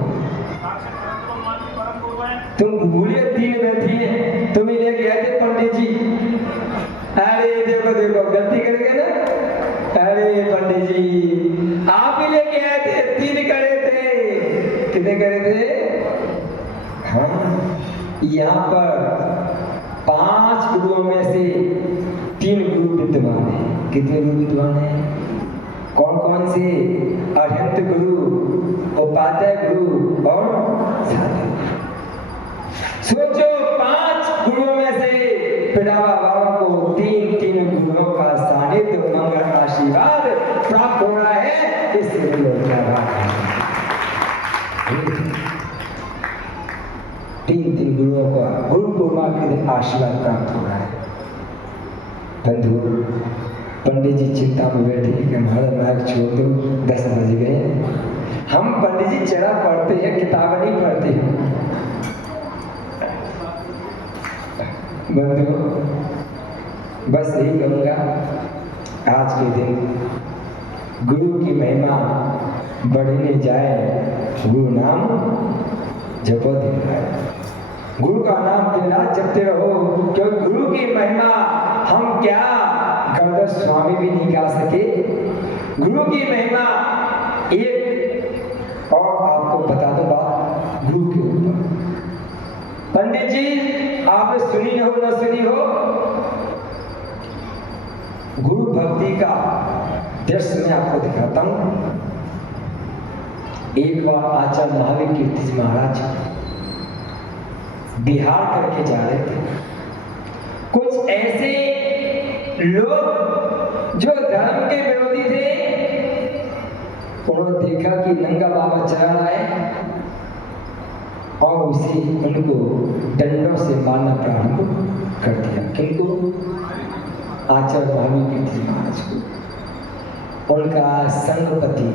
तुम भूलिए 3 बैठी है, तुम इन्हें कहते पंडित जी। अरे देखो गलती कर गए ना। अरे पंडित जी, आप ही लेके आए थे, 3 करे थे। कितने करे थे? हाँ, यहाँ पर 5 गुरुओं में से 3 गुरु विद्यमान है। कितने गुरु विद्यमान है? कौन कौन से? अरहंत गुरु, उपाध्याय गुरु और साधक। सोचो 5 गुरुओं में से पितामह बाबा को तीन गुरुओं को गुरु पूर्णिमा के दिन आशीर्वाद प्राप्त हो रहा है। बंधु, पंडित जी चिंता में बैठे कि हमारा मार्ग छोड़ दो, 10 बज गए। हम पंडित जी चढ़ा पढ़ते हैं, किताब नहीं पढ़ते हैं। बंधु, बस यही कहूँगा, आज के दिन गुरु की महिमा बढ़ने जाए, गुरु नाम जपो दिन रात। गुरु का नाम दिन रात जपते रहो, क्योंकि गुरु की महिमा हम क्या गणधर स्वामी भी नहीं गा सके। गुरु की महिमा एक और आपको बता दो बात गुरु के ऊपर। पंडित जी आपने सुनी हो न सुनी हो, गुरु भक्ति का दृश्य मैं आपको दिखाता हूं। एक बार आचार्य महावीर कीर्ति जी महाराज बिहार करके जा रहे थे। कुछ ऐसे लोग जो धर्म के विरोधी थे, उन्होंने देखा कि नंगा बाबा चला रहा है और उसे उनको डंडों से मारना प्रारंभ कर दिया। किनको? आचार्य महावीर कीर्ति जी महाराज को। उनका संगपति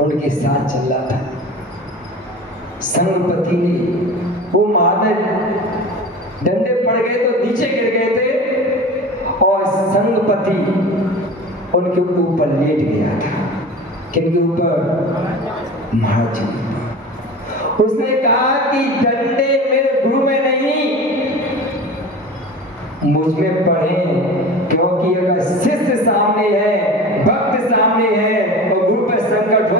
उनके साथ चल रहा था। संगपति ने वो मारने डंडे पड़ गए तो नीचे गिर गए थे और संगपति उनके ऊपर लेट गया था। किनके ऊपर? महाराज जी। उसने कहा कि डंडे मेरे गुरु में नहीं, मुझ में पड़े, क्योंकि अगर शिष्य सामने है, भक्त सामने है और गुरु पर संकट हो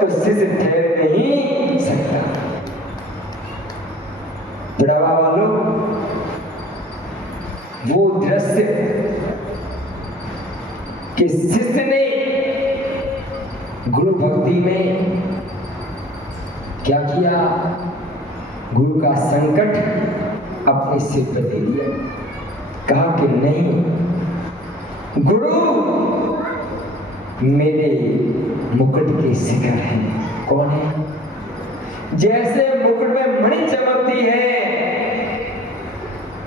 तो शिष्य ठहर नहीं सकता। बुढ़ावा वालों, वो दृश्य कि शिष्य ने गुरु भक्ति में क्या किया, गुरु का संकट अपने सिर पर ले लिया। कहा कि नहीं, गुरु मेरे मुकुट के शिखर है। कौन है? जैसे मुकुट में मणि चमकती है,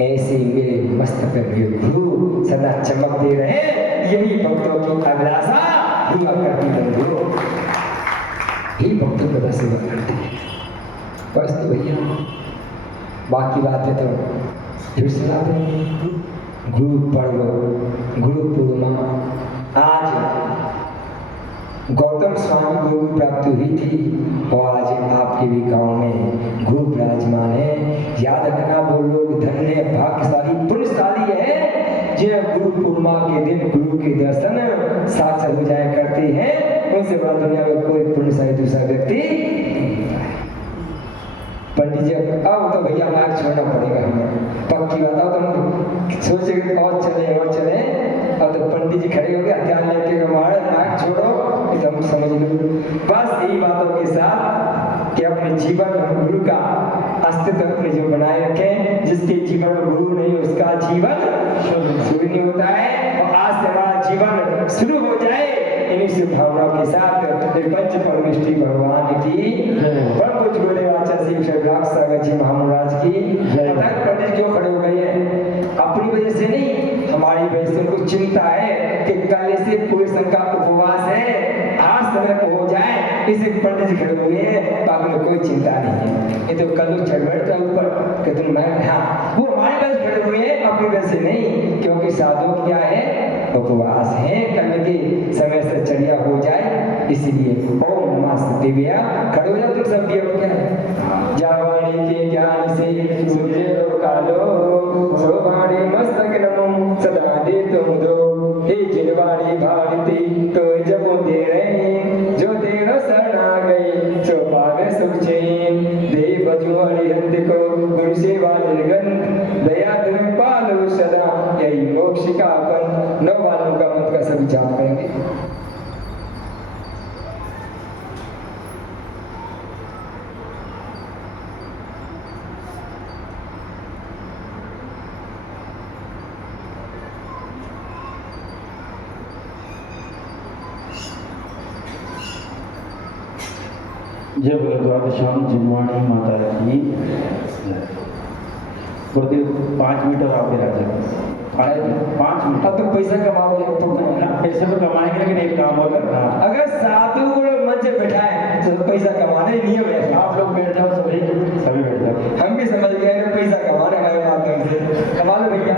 ऐसे मेरे मस्तक में गुरु सदा चमकते रहे, यही भक्तों की अभिलाषा हुआ करती है। यही भक्तों को सेवा करते हैं। बस तो भैया, बाकी बातें तो फिर सुनाते हैं। गुरु पर्व, गुरु पूर्णिमा, आज गौतम स्वामी गुरु प्राप्ति हुई थी और आज आपके भी गांव में गुरु विराजमान है। याद रखना, वो लोग धन्य भाग्यशाली पुण्यशाली है जो गुरु पूर्णिमा के दिन गुरु के दर्शन साक्षात हो जाया करते हैं। उनसे बड़ा दुनिया में कोई पुण्यशाली दूसरा व्यक्ति। पंडित जी अब तो भैया मार्ग छोड़ना पड़ेगा हमें, पक्की बताओ। तुम सोचे और चले और चले, अब तो पंडित जी खड़े हो गए हथियार लेके, महाराज मार्ग छोड़ो, एकदम समझ लो। बस यही बातों के साथ कि अपने जीवन में गुरु का अस्तित्व अपने जो बनाए रखें। जिसके जीवन में गुरु नहीं उसका जीवन शुरू नहीं होता है। और आज से हमारा जीवन शुरू हो जाए इन्हीं से भावनाओं के साथ। पंच परमेष्ठी भगवान की, परम पूज्य गुरुदेव आचार्य श्री सागर जी महाराज की। पंडित क्यों खड़े हो गए हैं? अपनी वजह से नहीं, हमारी वजह से उनको चिंता है कि कल से पूरे संघ का उपवास है, आज समय को हो जाए, इसे पंडित जी खड़े हुए हैं। बाकी में कोई चिंता नहीं है। ये तो कल चढ़ बैठता ऊपर कि तुम मैं, हाँ वो हमारी वजह से खड़े हुए हैं, अपनी वजह से नहीं, क्योंकि साधु क्या है, उपवास है, कल के समय से चर्या हो जाए, इसलिए ओम नमः दिव्या। खड़े हो जाओ तुम सब भी। अब क्या है, जावाणी के ज्ञान से सूर्य कालो, सोवाणी मस्तक नमो सदा दे तुम दो, हे जिनवाणी भारती तो जब दे रहे, जो देव शरणा गए सो पावे सुख चैन, देव बजुआणी हंत को गुरु सेवा निर्गन, दया तुम पालो सदा, यही मोक्ष का अपन। 9 वालों का मंत्र का सभी जाप करेंगे। जय भगवान शाम जिनवाणी माता की। गुरुदेव 5 मिनट और आगे राजा 5 मिनट। अब तो पैसा कमाओगे तो पैसे तो कमाएंगे लेकिन एक काम और करना। अगर साधु को मंच पे बैठाए तो पैसा कमाने ही नहीं है। आप लोग बैठ जाओ, सभी बैठ जाओ। हम भी समझ गए पैसा कमाने हमारे माध्यम से कमा लो भैया।